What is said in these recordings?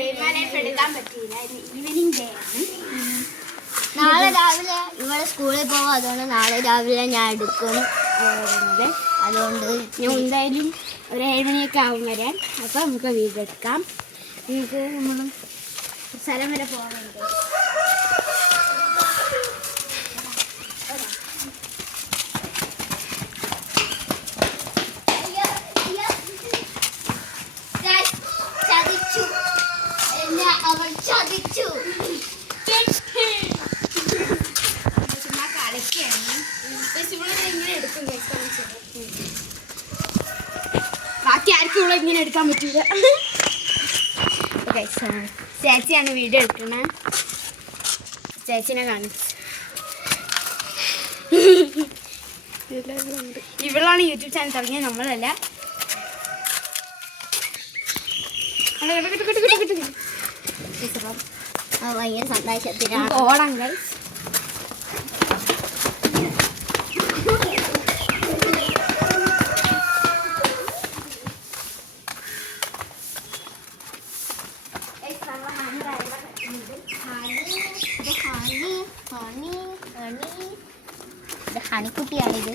എടുക്കാൻ പറ്റിയില്ല. Evening day ആണ്. നാളെ രാവിലെ ഇവിടെ സ്കൂളിൽ പോകും. അതുകൊണ്ട് നാളെ രാവിലെ ഞാൻ എടുക്കും. അതുകൊണ്ട് ഞാൻ എന്തായാലും ഒരു 7 മണിയൊക്കെ ആവും വരാൻ. അപ്പോൾ നമുക്ക് വീഡിയോ എടുക്കാം. നമുക്ക് നമ്മൾ സ്ഥലം വരെ പോകാനുണ്ട്. അവർ ചതിച്ചു. ചുമ്മാ കളിക്കുകയാണ്. ഇങ്ങനെ എടുക്കും. ബാക്കി ആർക്കും ഇവിടെ ഇങ്ങനെ എടുക്കാൻ പറ്റില്ല. ചേച്ചിയാണ് വീഡിയോ എടുക്കുന്നത്. ചേച്ചിനെ കാണിച്ചു. ഇവളാണ് യൂട്യൂബ് ചാനൽ തുടങ്ങിയത്, നമ്മളല്ല. ഭയങ്കര സന്തോഷത്തിലാണ്. ഓടാം ഗൈസ്. ഹണിക്കുട്ടിയാണിത്.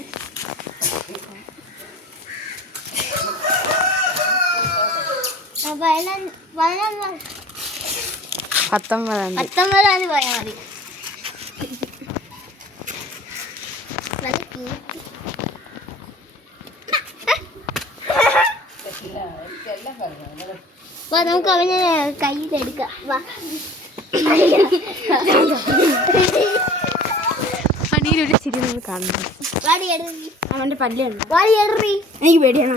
പത്തൊമ്പതാം തീയതി പോയാൽ മതി. നമുക്ക് അവനെ കയ്യിലെടുക്കാം. ഒരു ചിരി നമ്മൾ കാണുന്നു. അവന്റെ പല്ലുണ്ട്. എനിക്ക് പേടിയാണ്.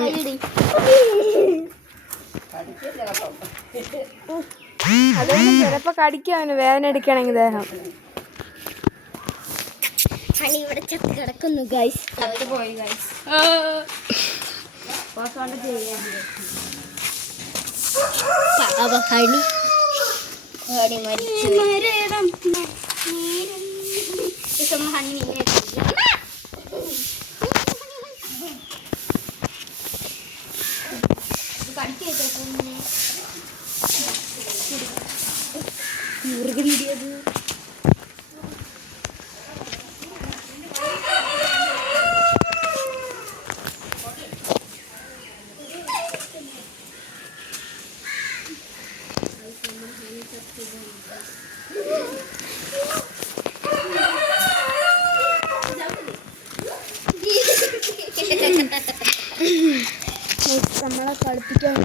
അതുകൊണ്ട് ചിലപ്പോ കടിക്കും. അവന് വേദന എടുക്കുകയാണെങ്കിൽ ദേഹം. ഹണി ഇവിടെ ചത്ത് കിടക്കുന്നു ഗൈസ്. പോയി ഗൈസ്. ഹണി ഹണി മരിച്ചു. ഹണി നിന്നെ മുറുകിയത്. നമ്മളെ കളിപ്പിക്കാൻ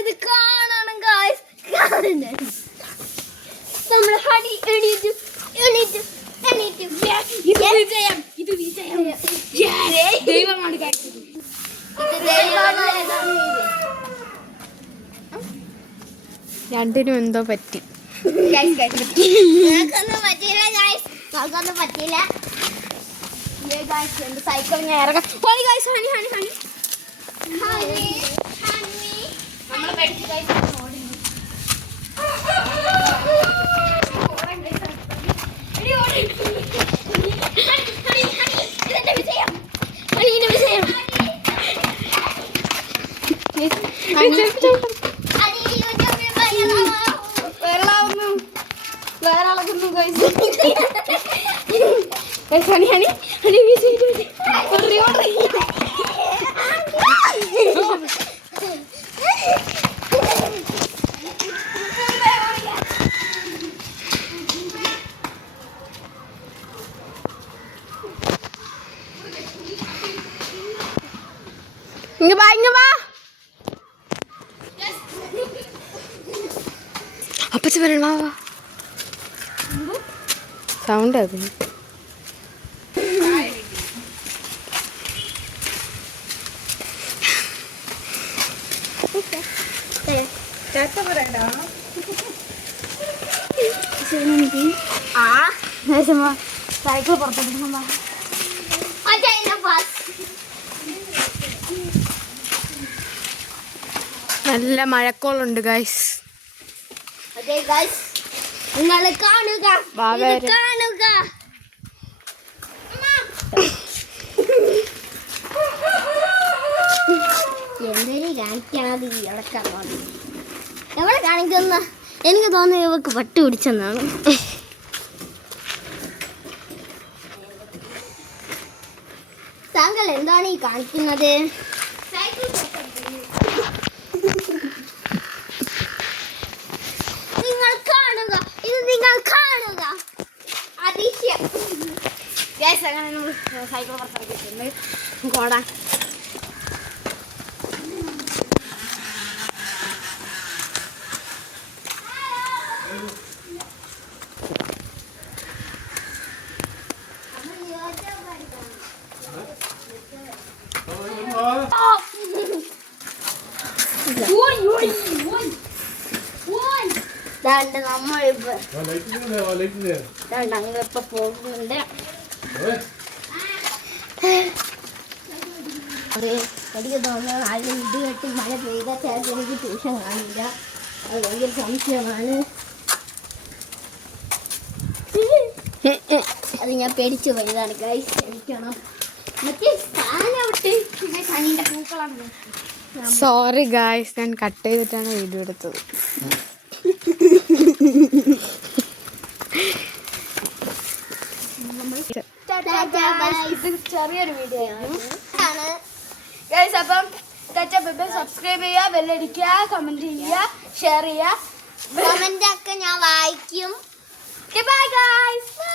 ഇത് കാണണം ഗൈസ്. നമ്മുടെ ഹണി എണീറ്റു എണീറ്റു എണീറ്റു. ഇത് വിജയം. ദൈവമാണ് കാണിച്ചത്. രണ്ടിനും എന്തോ പറ്റി. പറ്റിയില്ല. സൈക്കിൾ ഞാൻ ഇറങ്ങാം. നമ്മളെ പഠിച്ചു ഓടി. വേറെ ആളൊന്നും ഇങ്ങ വാ. അപ്പച്ച വരണം. വാ സൗണ്ട് അത്. സൈക്കിൾ പുറത്തോട്ട് നല്ല മഴക്കോളുണ്ട് ഗൈസ്. നിങ്ങൾ കാണുക. കാണിക്കണത് എവിടെ കാണിക്കുന്ന എനിക്ക് തോന്നുന്നു ഇവക്ക് പട്ടി പിടിച്ചെന്നാണ്. താങ്കൾ എന്താണ് ഈ കാണിക്കുന്നത്? നിങ്ങൾ കാണുക, ഇത് നിങ്ങൾ കാണുക. അതിശയം. അങ്ങനെ നമ്മൾ സൈക്കിൾ പുറത്തിറക്കിയിട്ടുണ്ട്. നമുക്ക് ഓടാം. നമ്മളിപ്പോ ഞങ്ങളിപ്പോ പോകുന്നുണ്ട്. എനിക്ക് തോന്നുന്നത് അതിന് ഇത് കെട്ടി മഴ പെയ്താൽ ചേർത്ത് എനിക്ക് ട്യൂഷൻ കാണില്ല. അത് ഭയങ്കര സംശയമാണ്. അത് ഞാൻ പേടിച്ചു പോയതാണ് ഗൈസ്. ക്ഷമിക്കണം. മറ്റേ സ്ഥാനവിട്ട് കണ്ണിന്റെ പൂക്കളാണ്. സോറി ഗായ്സ്, ഞാൻ കട്ട് ചെയ്തിട്ടാണ് വീഡിയോ എടുത്തത്. ഇത് ചെറിയൊരു വീഡിയോ ആണ് ഗൈസ്. അപ്പം സബ്സ്ക്രൈബ് ചെയ്യുക, ബെല്ലടിക്കുക, കമന്റ് ചെയ്യുക, ഷെയർ ചെയ്യുക. കമന്റ് ഒക്കെ ഞാൻ വായിക്കും. Bye guys.